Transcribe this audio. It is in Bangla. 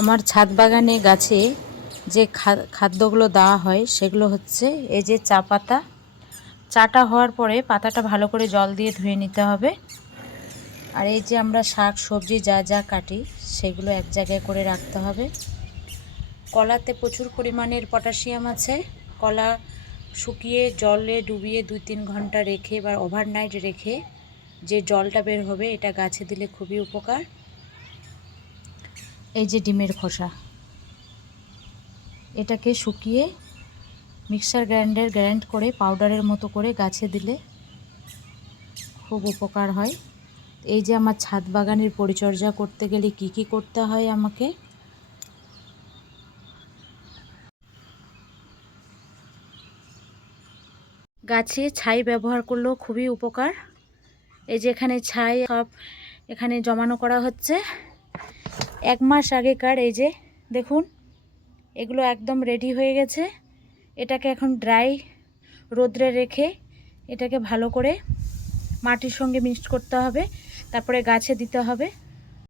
আমার ছাদ বাগানে গাছে যে খাদ্যগুলো দেওয়া হয় সেগুলো হচ্ছে এই যে চা পাতা। চাটা হওয়ার পরে পাতাটা ভালো করে জল দিয়ে ধুয়ে নিতে হবে। আর এই যে আমরা শাক সবজি যা যা কাটি সেগুলো এক জায়গায় করে রাখতে হবে। কলাতে প্রচুর পরিমাণের পটাশিয়াম আছে। কলা শুকিয়ে জলে ডুবিয়ে 2-3 ঘন্টা রেখে বা ওভারনাইট রেখে যে জলটা বের হবে এটা গাছে দিলে খুবই উপকার। এই যে ডিমের খোসা, এটাকে শুকিয়ে মিক্সার গ্রাইন্ড করে পাউডারের মতো করে গাছে দিলে খুব উপকার হয়। এই যে আমার ছাদ বাগানের পরিচর্যা করতে গেলে কি কি করতে হয় আমাকে, গাছে ছাই ব্যবহার করলেও খুবই উপকার। এই যে এখানে ছাই সব এখানে জমানো করা হচ্ছে 1 মাস আগেকার। এই যে দেখুন, এগুলো একদম রেডি হয়ে গেছে। এটাকে এখন ড্রাই রোদ্রে রেখে এটাকে ভালো করে মাটির সঙ্গে মিক্সড করতে হবে, তারপরে গাছে দিতে হবে।